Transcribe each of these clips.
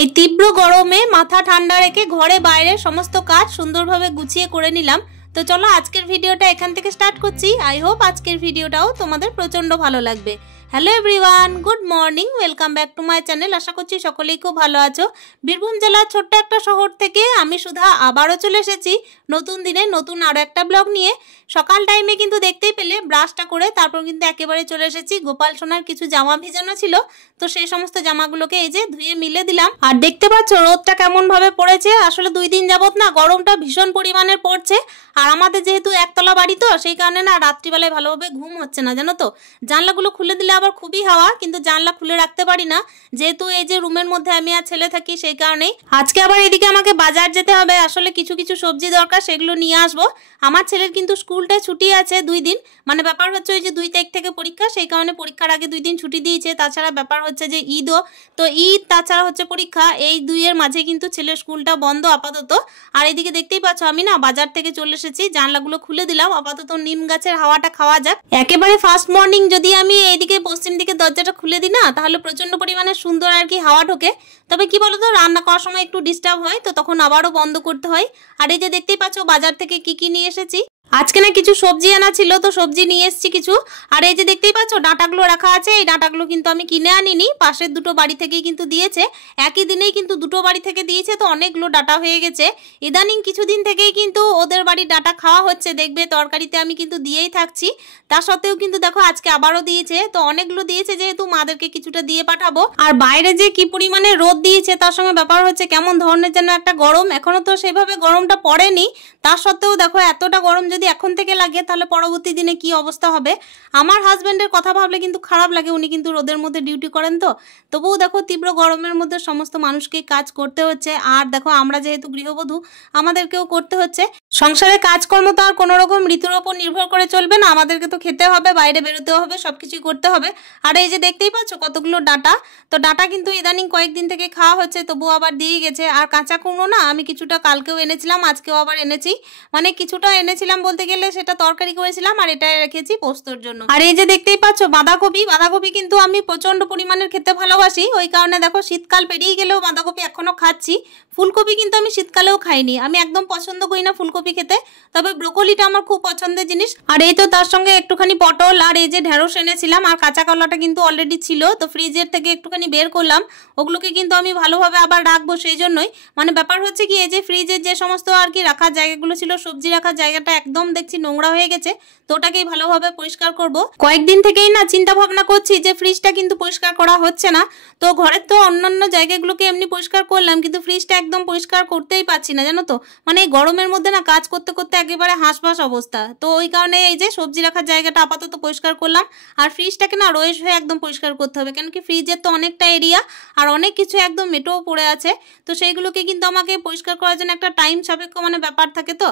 এই তীব্র গরমে মাথা ঠান্ডা রেখে ঘরে বাইরে সমস্ত কাজ সুন্দরভাবে গুছিয়ে করে নিলাম। তো চলো আজকের ভিডিওটা এখান থেকে স্টার্ট করছি। আই হোপ আজকের ভিডিওটাও তোমাদের প্রচন্ড ভালো লাগবে। Hello everyone, good morning, welcome back to my channel. আশা করছি সকলেই খুব ভালো আছো। বীরভূম জেলার ছোট্ট একটা শহর থেকে আমি সুধা আবারও চলে এসেছি নতুন দিনে নতুন আরও একটা ব্লগ নিয়ে। সকাল টাইমে কিন্তু দেখতেই পেলে ব্রাশটা করে তারপর কিন্তু একেবারে চলে এসেছি। গোপাল সোনার কিছু জামা ভিজানো ছিল, তো সেই সমস্ত জামাগুলোকে এই যে ধুয়ে মিলে দিলাম। আর দেখতে পাচ্ছ রোদটা কেমন ভাবে পড়েছে। আসলে 2 দিন যাবত না গরমটা ভীষণ পরিমাণে পড়ছে। আর আমাদের যেহেতু একতলা বাড়ি, তো সেই কারণে না রাত্রিবেলায় ভালোভাবে ঘুম হচ্ছে না, জানো তো। জানলাগুলো খুলে দিলে আবার খুবই হাওয়া, কিন্তু জানলা খুলে রাখতে পারি না, যেহেতু এই যে রুমের মধ্যে আমি আর ছেলে থাকি, সেই কারণেই। আজকে আবার এদিকে আমাকে বাজার যেতে হবে। আসলে কিছু কিছু সবজি দরকার, সেগুলো নিয়ে আসবো। আমার ছেলের কিন্তু স্কুলটা ছুটি আছে 2 দিন, মানে ব্যাপার হচ্ছে ওই যে 2 তারিখ থেকে পরীক্ষা, সেই কারণে পরীক্ষার আগে 2 দিন ছুটি দিয়েছে। তাছাড়া ব্যাপার হচ্ছে যে ঈদও, তো ঈদ তাছাড়া হচ্ছে পরীক্ষা, এই 2 এর মাঝে কিন্তু ছেলের স্কুলটা বন্ধ আপাতত। আর এদিকে দেখতেই পাচ্ছ আমি না বাজার থেকে চলে এসেছি, জানলাগুলো খুলে দিলাম। আপাতত নিম গাছের হাওয়াটা খাওয়া যাক। একেবারে ফার্স্ট মর্নিং যদি আমি এইদিকে পশ্চিম দিকে দরজাটা খুলে দিই না, তাহলে প্রচন্ড পরিমাণে সুন্দর আর কি হাওয়া ঢোকে। তবে কি বলতো, রান্না করার সময় একটু ডিস্টার্ব হয়, তো তখন আবারও বন্ধ করতে হয়। আর এই যে দেখতেই পাচ্ছ বাজার থেকে কি নিয়ে এসেছি। আজকে না কিছু সবজি আনা ছিল, তো সবজি নিয়ে এসেছি কিছু। আর এই যে দেখতেই পাচ্ছ ডাঁটাগুলো রাখা আছে। এই ডাঁটাগুলো কিন্তু আমি কিনে আনিনি, পাশের দুটো বাড়ি থেকেই কিন্তু দিয়েছে। একই দিনেই কিন্তু দুটো বাড়ি থেকে দিয়েছে, তো অনেকগুলো ডাঁটা হয়ে গেছে। ইদানিং কিছুদিন থেকেই কিন্তু ওদের বাড়ির ডাঁটা খাওয়া হচ্ছে, দেখবে তরকারিতে আমি কিন্তু দিয়েই থাকছি। তা সত্ত্বেও কিন্তু দেখো আজকে আবারও দিয়েছে, তো অনেকগুলো দিয়েছে, যেহেতু মাদেরকে কিছুটা দিয়ে পাঠাবো। আর বাইরে যে কি পরিমাণে রোদ দিয়েছে, তার সঙ্গে ব্যাপার হচ্ছে কেমন ধরনের যেন একটা গরম। এখনো তো সেভাবে গরমটা পড়েনি, তা সত্ত্বেও দেখো এতটা গরম যদি এখন থেকে লাগে, তাহলে পরবর্তী দিনে কি অবস্থা হবে। আমার হাজবেন্ডের কথা ভাবলে কিন্তু খারাপ লাগে, উনি কিন্তু রোদের মধ্যে ডিউটি করেন, তো তবুও দেখো তীব্র গরমের মধ্যে সমস্ত মানুষকে কাজ করতে হচ্ছে। আর দেখো আমরা যেহেতু গৃহবধূ, আমাদেরকেও করতে হচ্ছে। সংসারে কাজকর্ম তো আর কোনো রকম ঋতুর ওপর নির্ভর করে চলবে না, আমাদেরকে তো খেতে হবে, বাইরে বেরোতে হবে, সবকিছুই করতে হবে। আর এই যে দেখতেই পাচ্ছ কতগুলো ডাঁটা, তো ডাঁটা কিন্তু ইদানিং কয়েকদিন থেকে খাওয়া হচ্ছে, তবুও আবার দিয়ে গেছে। আর কাঁচা কুমড়ো না আমি কিছুটা কালকেও এনেছিলাম, আজকেও আবার এনেছি। মানে কিছুটা এনেছিলাম বলতে গেলে সেটা তরকারি করেছিলাম, আর এটা রেখেছি পোস্তর জন্য। আর এই যে দেখতেই পাচ্ছ বাঁধাকপি কিন্তু আমি প্রচন্ড পরিমাণের খেতে ভালোবাসি, ওই কারণে দেখো শীতকাল পেরিয়ে গেলেও বাঁধাকপি এখনো খাচ্ছি। ফুলকপি কিন্তু আমি শীতকালেও খাইনি, আমি একদম পছন্দ করি না ফুলকপি খেতে, তবে ব্রোকলিটা আমার খুব পছন্দের জিনিস। আর এই তো তার সঙ্গে একটুখানি পটল আর এই যে ঢেঁড়স এনেছিলাম, আর কাঁচা কলাটা কিন্তু অলরেডি ছিল, তো ফ্রিজের থেকে একটুখানি বের করলাম। ওগুলোকে কিন্তু আমি ভালোভাবে আবার রাখবো, সেই জন্যই। মানে ব্যাপার হচ্ছে কি, এই যে ফ্রিজের যে সমস্ত আর কি রাখার জায়গাগুলো ছিল, সবজি রাখার জায়গাটা একদম দেখছি নোংরা হয়ে গেছে, তো ওটাকেই ভালোভাবে পরিষ্কার করব। কয়েকদিন থেকেই না চিন্তা ভাবনা করছি যে ফ্রিজটা কিন্তু পরিষ্কার করা হচ্ছে না। তো ঘরের তো অন্যান্য জায়গাগুলোকে এমনি পরিষ্কার করলাম, কিন্তু ফ্রিজটা একদম পরিষ্কার করতেই পারছি না, জানো তো। মানে এই গরমের মধ্যে না কাজ করতে করতে একেবারে হাঁসফাঁস অবস্থা। তো ওই কারণে এই যে সবজি রাখার জায়গাটা আপাতত পরিষ্কার করলাম, আর ফ্রিজটাকে না রয়েস হয়ে একদম পরিষ্কার করতে হবে, কেন কি ফ্রিজের তো অনেকটা এরিয়া আর অনেক কিছু একদম মেটেও পড়ে আছে, তো সেইগুলোকে কিন্তু আমাকে পরিষ্কার করার জন্য একটা টাইম সাপেক্ষ মানে ব্যাপার থাকে। তো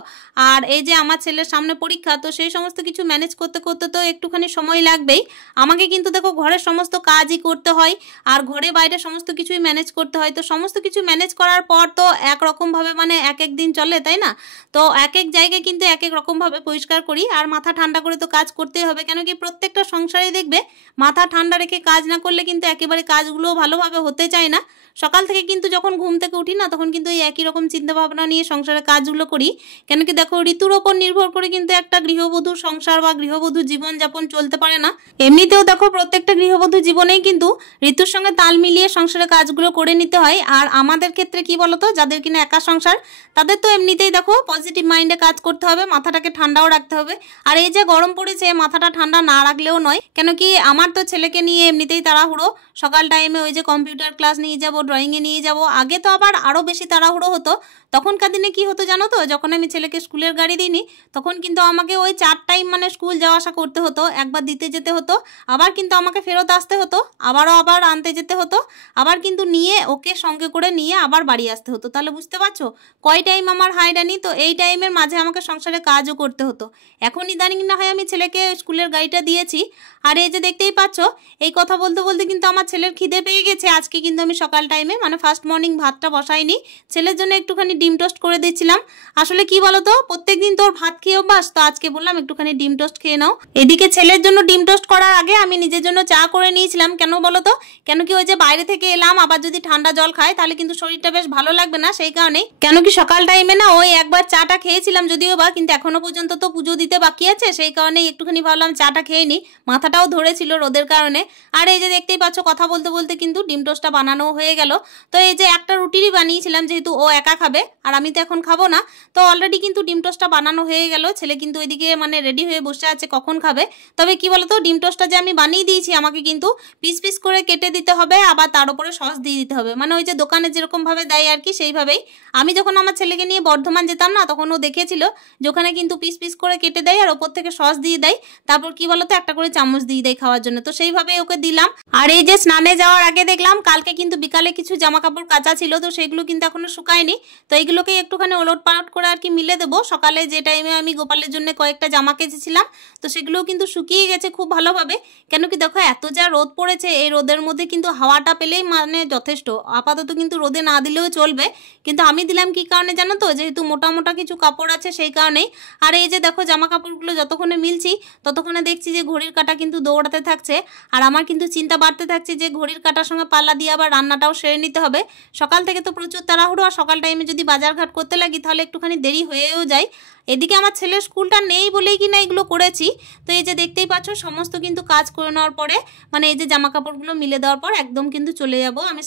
আর এই যে আমার ছেলের সামনে পরীক্ষা, তো সেই সমস্ত কিছু ম্যানেজ করতে করতে তো একটুখানি সময় লাগবেই আমাকে। কিন্তু দেখো ঘরের সমস্ত কাজই করতে হয়, আর ঘরে বাইরে সমস্ত কিছুই ম্যানেজ করতে হয়। তো সমস্ত কিছু ম্যানেজ করার পর তো একরকমভাবে মানে এক এক দিন চলে, তাই না। তো এক এক জায়গায় কিন্তু এক এক রকমভাবে পরিষ্কার করি, আর মাথা ঠান্ডা করে তো কাজ করতেই হবে, কেন কি প্রত্যেকটা সংসারে দেখবে মাথা ঠান্ডা রেখে কাজ না করলে কিন্তু একেবারে কাজগুলো ভালোভাবে হতে চায় না। সকাল থেকে কিন্তু যখন ঘুম থেকে উঠি না, তখন কিন্তু এই একই রকম চিন্তা ভাবনা নিয়ে সংসারের কাজগুলো করি, কেন কি দেখো ঋতুর ওপর নির্ভর করে কিন্তু একটা গৃহবধূর সংসার বা গৃহবধূ জীবনযাপন চলতে পারে না। এমনিতেও দেখো প্রত্যেকটা গৃহবধূ জীবনেই কিন্তু ঋতুর সঙ্গে তাল মিলিয়ে সংসারের কাজগুলো করে নিতে হয়। আর আমাদের ক্ষেত্রে কি বলতো, যাদের কিনা একা সংসার, তাদের তো এমনিতেই দেখো পজিটিভ মাইন্ডে কাজ করতে হবে, মাথাটাকে ঠান্ডাও রাখতে হবে। আর এই যে গরম পড়েছে, মাথাটা ঠান্ডা না রাখলেও নয়, কেন কি আমার তো ছেলেকে নিয়ে এমনিতেই তাড়াহুড়ো। সকাল টাইমে ওই যে কম্পিউটার ক্লাস নিয়ে যাব, ড্রয়িংয়ে নিয়ে যাব, আগে তো আবার আরও বেশি তাড়াহুড়ো হতো। তখনকার দিনে কি হতো জানো তো, যখন আমি ছেলেকে স্কুলের গাড়ি দিইনি, তখন কিন্তু আমাকে ওই 4 টাইম মানে স্কুল যাওয়া আসা করতে হতো, একবার দিতে যেতে হতো, আবার কিন্তু আমাকে ফেরত আসতে হতো, আবার আনতে যেতে হতো, আবার কিন্তু নিয়ে ওকে সঙ্গে করে নিয়ে আবার বাড়ি আসতে হতো। তাহলে বুঝতে পারছো কয় টাইম আমার হয়রানি। তো এই টাইমের মাঝে আমাকে সংসারে কাজও করতে হতো। এখন ইদানিং না হয় আমি ছেলেকে স্কুলের গাড়িটা দিয়েছি। আর এই যে দেখতেই পাচ্ছ এই কথা বলতে বলতে কিন্তু আমার ছেলের খিদে পেয়ে গেছে। আজকে কিন্তু আমি সকাল টাইমে মানে ফার্স্ট মর্নিং ভাতটা বসাইনি, ছেলের জন্য একটুখানি ডিম টোস্ট করে দিচ্ছিলাম। আসলে কি বলতো প্রত্যেকদিন তোর ভাত খেয়ে অভ্যাস, তো আজকে বললাম একটুখানি ডিম টোস্ট খেয়ে নাও। এদিকে ছেলের জন্য ডিম টোস্ট করার আগে আমি নিজের জন্য চা করে নিয়েছিলাম। কেন বলতো, কেন কি ওই যে বাইরে থেকে এলাম আবার যদি ঠান্ডা জল খাই তাহলে কিন্তু শরীরটা বেশ ভালো লাগবে না, সেই কারণেই। কেন কি সকাল টাইমে না ওই একবার চাটা খেয়েছিলাম যদিও বা, কিন্তু এখনো পর্যন্ত তো পুজো দিতে বাকি আছে, সেই কারণেই একটুখানি ভাবলাম চাটা খেয়ে নি। মাথাটাও ধরেছিল রোদের কারণে। আর এই যে দেখতেই পাচ্ছ কথা বলতে বলতে কিন্তু ডিম টোস্টটা বানানো হয়ে গেল। তো এই যে একটা রুটিরই বানিয়েছিলাম যেহেতু ও একা খাবে আর আমি তো এখন খাবো না, তো অলরেডি কিন্তু ডিম টোস্টটা বানানো হয়ে গেল। ছেলে কিন্তু ওইদিকে মানে রেডি হয়ে বসে আছে কখন খাবে। তবে কি বলতো ডিম টোস্টটা যে আমি বানিয়ে দিয়েছি আমাকে কিন্তু পিস পিস করে কেটে দিতে হবে, আবার তার উপরে সস দিয়ে দিতে হবে। মানে ওই যে দোকানে যেরকম ভাবে দেয় আর কি সেইভাবেই। আমি যখন আমার ছেলেকে নিয়ে বর্ধমান যেতাম না তখন ও দেখেছিল যে ওখানে কিন্তু পিস পিস করে কেটে দেয় আর ওপর থেকে সস দিয়ে দেয়, তারপর কি বলতো একটা করে চামচ দিয়ে দেয় খাওয়ার জন্য। তো সেইভাবেই ওকে দিলাম। আর এই যে স্নানে যাওয়ার আগে দেখলাম কালকে কিন্তু বিকালে কিছু জামা কাপড় কাঁচা ছিল, তো সেগুলো কিন্তু এখনো শুকায়নি। তো এইগুলোকে একটুখানি ওলট পালট করে আর কি মিলে দেবো। সকালে যে টাইমে আমি গোপালের জন্য কয়েকটা জামা কেচেছিলাম তো সেগুলোও কিন্তু শুকিয়ে গেছে খুব ভালোভাবে। কেন কি দেখো এত যা রোদ পড়েছে, এই রোদের মধ্যে কিন্তু হাওয়াটা পেলেই মানে যথেষ্ট। আপাতত কিন্তু রোদে না দিলেও চলবে, কিন্তু আমি দিলাম কি কারণে জানো তো, যেহেতু মোটা মোটা কিছু কাপড় আছে সেই কারণেই। আর এই যে দেখো জামা কাপড়গুলো যতক্ষণে মিলছি ততক্ষণে দেখছি যে ঘড়ির কাঁটা কিন্তু দৌড়াতে থাকছে। আর আমার কিন্তু চিন্তা বাড়তে থাকছে যে ঘড়ির কাঁটার সঙ্গে পাল্লা দিয়ে আবার রান্নাটাও সেরে নিতে হবে। সকাল থেকে তো প্রচুর তাড়াহুড়ো, আর সকাল টাইমে যদি বাজারঘাট করতে লাগি তাহলে একটুখানি দেরি হয়েও যায়। এদিকে আমার ছেলের স্কুলটা নেই বলেই কিনা এগুলো করেছি। তো এই যে দেখতেই পাচ্ছ সমস্ত কিন্তু কাজ করে নেওয়ার পরে মানে এই যে জামা কাপড়গুলো মিলে দেওয়ার পর একদম কিন্তু চলে যাব আমি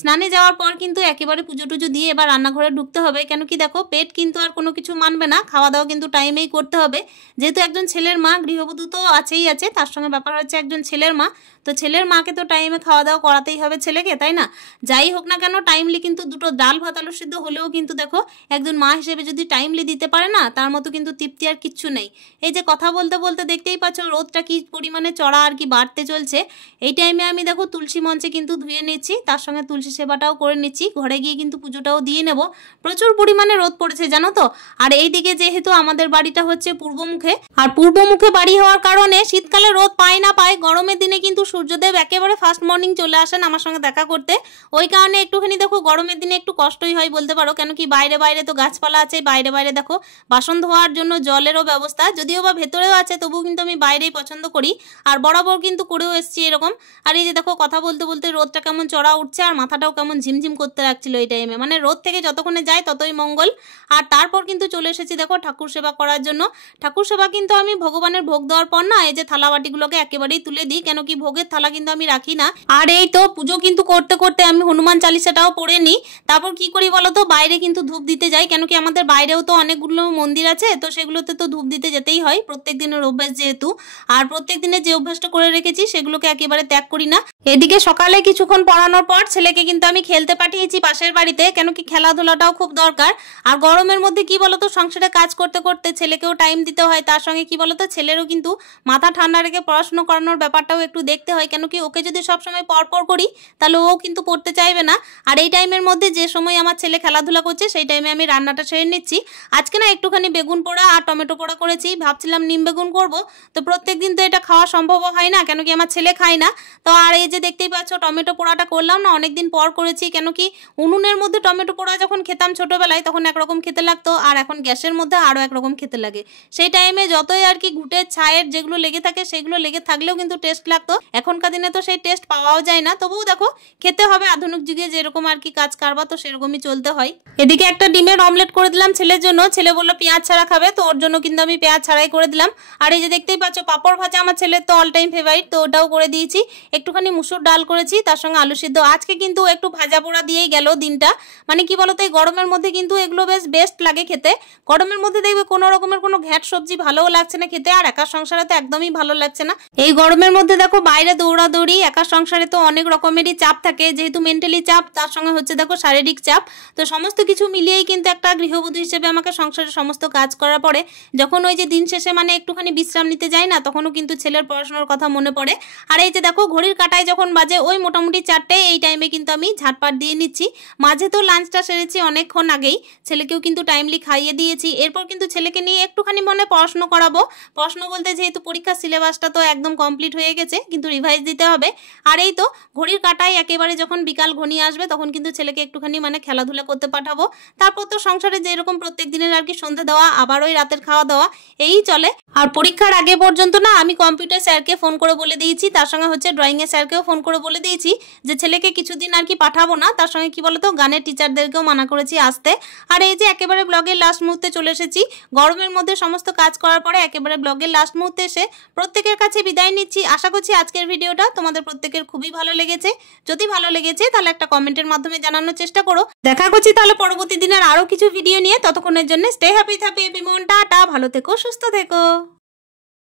স্নানে যাওয়ার পর কিন্তু একেবারে পুজো টুজো দিয়ে এবার রান্নাঘরে ঢুকতে হবে। কেন কি দেখো পেট কিন্তু আর কোনো কিছু মানবে না, খাওয়া দাওয়া কিন্তু টাইমেই করতে হবে। যেহেতু একজন ছেলের মা, গৃহবধূ তো আছেই আছে, তার সঙ্গে ব্যাপার হচ্ছে একজন ছেলের মা, তো ছেলের মাকে তো টাইমে খাওয়া দাওয়া করাতেই হবে ছেলেকে, তাই না? যাই হোক না কেন টাইমলি কিন্তু দুটো ডাল ভাত আলু সিদ্ধ হলেও কিন্তু দেখো একজন মা হিসেবে যদি টাইমলি দিতে পারে না তার মতো কিন্তু তৃপ্তি আর কিচ্ছু নেই। এই যে কথা বলতে বলতে দেখতেই পাচ্ছ রোদটা কি পরিমাণে চড়া আর কি বাড়তে চলছে। এই টাইমে আমি দেখো তুলসী মঞ্চে কিন্তু ধুয়ে নিচ্ছি, তার সঙ্গে তুলসী সেবাটাও করে নিচ্ছি, ঘরে গিয়ে কিন্তু পুজোটাও দিয়ে নেব। প্রচুর পরিমাণে রোদ পড়েছে জানো তো। আর এইদিকে যেহেতু আমাদের বাড়িটা হচ্ছে পূর্বমুখে, আর পূর্বমুখে বাড়ি হওয়ার কারণে শীতকালে রোদ পায় না পায়, গরমের দিনে কিন্তু সূর্যদেব একেবারে ফার্স্ট মর্নিং চলে আসেন আমার সঙ্গে দেখা করতে। ওই কারণে একটুখানি দেখো গরমের দিনে একটু কষ্টই হয় বলতে পারো। কেন কি বাইরে বাইরে তো গাছপালা আছে, বাইরে বাইরে দেখো বাসন ধোয়ার জন্য জলেরও ব্যবস্থা, যদিও বা ভেতরেও আছে তবুও কিন্তু আমি বাইরেই পছন্দ করি, আর বরাবর কিন্তু করেও এসেছি এরকম। আর এই যে দেখো কথা বলতে বলতে রোদটা কেমন চড়া উঠছে আর মাথাটাও কেমন ঝিমঝিম করতে লাগছিল এই টাইমে। মানে রোদ থেকে যতক্ষণে যায় ততই মঙ্গল। আর তারপর কিন্তু চলে এসেছি দেখো ঠাকুর সেবা করার জন্য। ঠাকুর সেবা কিন্তু আমি ভগবানের ভোগ দেওয়ার পর না এই যে থালা বাটিগুলোকে একেবারেই তুলে দিই, কেন কি ভোগের থালা কিন্তু আমি রাখি না। আর এই তো পুজো কিন্তু করতে করতে আমি হনুমান চালিসাটাও পড়ে নিই। তারপর কি করি বলতো, বাইরে কিন্তু ধূপ দিতে যাই, কেন কি আমাদের বাইরেও তো অনেকগুলো মন্দির আছে, তো সেগুলোতে তো ধূপ দিতে যেতেই হয় প্রত্যেক দিনের অভ্যাস যেহেতু। আর প্রত্যেক দিনে যে অভ্যাসটা করে রেখেছি সেগুলোকে একেবারে ত্যাগ করি না। এদিকে সকালে কিছুক্ষণ পড়ানোর পর ছেলেকে কিন্তু আমি খেলতে পাঠিয়েছি পাশের বাড়িতে, কেন কি খেলাধুলাটাও খুব দরকার। আর গরমের মধ্যে কি বলতো সংসারে কাজ করতে করতে ছেলেকেও টাইম দিতে হয়, তার সঙ্গে কি বলতো ছেলেরও কিন্তু মাথা ঠান্ডা রেখে পড়াশোনা করানোর ব্যাপারটাও একটু দেখতে হয়। কেন কি ওকে যদি সবসময় পরপর করি তাহলে ও কিন্তু পড়তে চাইবে না। আর এই টাইমের মধ্যে যে সময় আমার ছেলে খেলাধুলা করছে সেই টাইমে আমি রান্নাটা সেরে নিচ্ছি। আজকে না একটুখানি বেগুন পোড়া আর টমেটো পোড়া করেছি, ভাবছিলাম নিম বেগুন করব, তো প্রত্যেক দিন তো এটা খাওয়া সম্ভব হয় না, কেন কি আমার ছেলে খায় না। তো আর এই যে দেখতেই পাচ্ছ টমেটো পোড়াটা করলাম না অনেকদিন পর করেছি, কেন কি উনুনের মধ্যে টমেটো পোড়া যখন খেতাম ছোটবেলায় তখন একরকম খেতে লাগতো, আর এখন গ্যাসের মধ্যে আরও একরকম খেতে লাগে। সেই টাইমে যতই আর কি ঘুটের ছায়ের যেগুলো লেগে থাকে সেগুলো লেগে থাকলেও কিন্তু টেস্ট লাগতো। এখনকার দিনে তো সেই টেস্ট পাওয়াও যায় না, তবুও দেখো খেতে হবে, আধুনিক যুগে যেরকম আর কি কাজ কারবার তো সেরকমই চলতে হয়। এদিকে একটা ডিমের অমলেট করে দিলাম ছেলের জন্য, ছেলে বললো পেঁয়াজ ছাড়া খাবে, তো ওর জন্য কিন্তু আমি পেঁয়াজ ছাড়াই করে দিলাম। আর এই যে দেখতেই পাচ্ছ পাপড় ভাজা আমার ছেলের তো অল টাইম ফেভারিট, তো ওটাও করে দিয়েছি। একটুখানি মুসুর ডাল করেছি, তার সঙ্গে আলু সিদ্ধ। আজকে কিন্তু একটু ভাজা পোড়া দিয়েই গেল দিনটা। মানে কি বলতো এই গরমের মধ্যে কিন্তু এগুলো বেশ বেস্ট লাগে খেতে। গরমের মধ্যে দেখবে কোনো রকমের কোনো ঘ্যাট সবজি ভালোও লাগছে না খেতে, আর একা সংসারে তো একদমই ভালো লাগছে না। এই গরমের মধ্যে দেখো বাইরে দৌড়াদৌড়ি, একা সংসারে তো অনেক রকমেরই চাপ থাকে, যেহেতু মেন্টালি চাপ, তার সঙ্গে হচ্ছে দেখো শারীরিক চাপ। তো সমস্ত কিছু মিলিয়েই কিন্তু একটা গৃহবধূ হিসেবে আমাকে সংসারের সমস্ত কাজ করার পরে যখন ওই যে দিন শেষে মানে একটুখানি বিশ্রাম নিতে যাই না, তখনও কিন্তু ছেলের পড়াশোনার কথা মনে পড়ে। আর এই যে দেখো ঘড়ির কাঁটায় যখন বাজে ওই মোটামুটি 4টে, এই টাইমে কিন্তু আমি ঝাঁটপাট দিয়ে নিচ্ছি। মাঝে তো লাঞ্চটা সেরেছি অনেকক্ষণ আগেই, ছেলেকেও কিন্তু টাইমলি খাইয়ে দিয়েছি। এরপর কিন্তু ছেলেকে নিয়ে একটুখানি মনে পড়াশোনা করাবো। পড়াশোনা বলতে যেহেতু পরীক্ষার সিলেবাসটা তো একদম কমপ্লিট হয়ে গেছে, কিন্তু রিভাইজ দিতে হবে। আর এই তো ঘড়ির কাঁটায় একেবারে যখন বিকাল ঘনিয়ে আসবে তখন কিন্তু ছেলেকে একটুখানি মানে খেলাধুলা করতে পাঠাবো। তারপর তো সংসারে যেরকম প্রত্যেক দিনের আর কি সন্ধ্যা দেওয়া, আবার ওই রাতের খাওয়া দাওয়া, এই চলে। আর পরীক্ষার আগে পর্যন্ত না আমি কম্পিউটার স্যারকে ফোন করে বলে দিয়েছি, তার সঙ্গে হচ্ছে ড্রয়িংয়ের স্যারকেও ফোন করে বলে দিয়েছি যে ছেলেকে কিছুদিন আর কি পাঠাবো না। তার সঙ্গে কি বলতো গানের টিচারদেরকেও মানা করেছি আসতে। আর এই যে একেবারে ব্লগের লাস্ট মুহূর্তে চলে এসেছি। গরমের মধ্যে সমস্ত কাজ করার পরে একেবারে ব্লগের লাস্ট মুহূর্তে এসে প্রত্যেকের কাছে বিদায় নিচ্ছি। আশা করছি আজকের ভিডিওটা তোমাদের প্রত্যেকের খুবই ভালো লেগেছে। যদি ভালো লেগেছে তাহলে একটা কমেন্টের মাধ্যমে জানানোর চেষ্টা করো। দেখা করছি তাহলে পরবর্তী দিনের আরো কিছু ভিডিও নিয়ে। ততক্ষণের জন্য স্টে হ্যাপি, হ্যাপি মন, টাটা, ভালো থেকো, সুস্থ থেকো।